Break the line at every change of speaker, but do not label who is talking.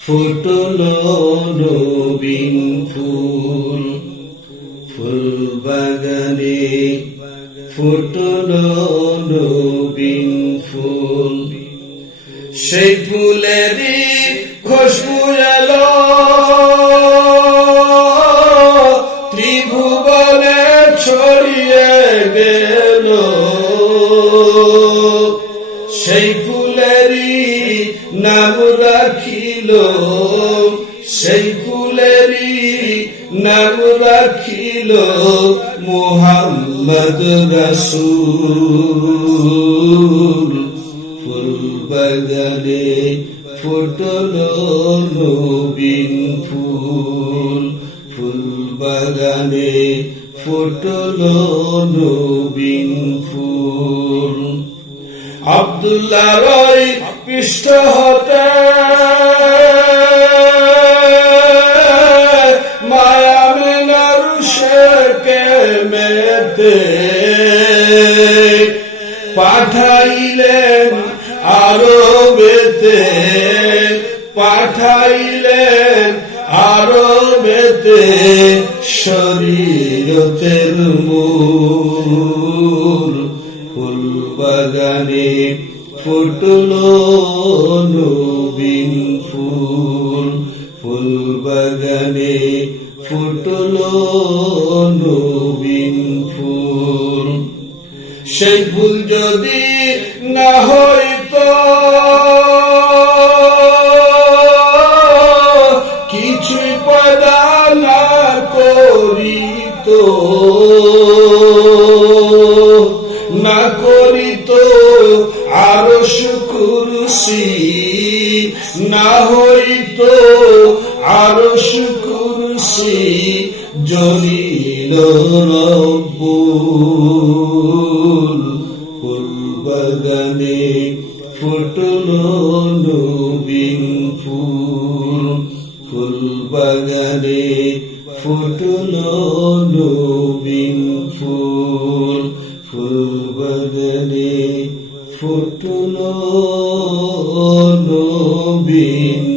ফুটলো নবীন ফুল ফুল বাগানে ফুটলো নবীন ফুল। সেই ফুলেরই খুশবু এলো, ত্রিভুবনে ছড়িয়ে গেল। নাম রাখিল সেই ফুলেরই নাম রাখিল মোহাম্মদ রসুল। ফুল বাগানে ফুটল নবীন ফুল। ফুল বাগানে ফুটল নবীন ফুল। আব্দুল্লাহ রয় পৃষ্ঠ হতে মায়ামিনার শেকে মেতে পাঠাইলেন আরও বেতে, পাঠাইলেন আরও বেতে শরীয়তের মূল ফুল বাগানে ফুটলো নবীন ফুল। ফুল বাগানে ফুটলো নবীন ফুল। সেই ফুল যদি না হইতো কিছুই পয়দা না করিত। শুকুরসি না হইত আরও শুকুরসি জলিল রব্বুল। ফুল বাগানে ফুটলো নবীন ফুল। ফুল বাগানে ফুটলো নবীন ফুল। ফুল বাগানে ফুটলো নবীন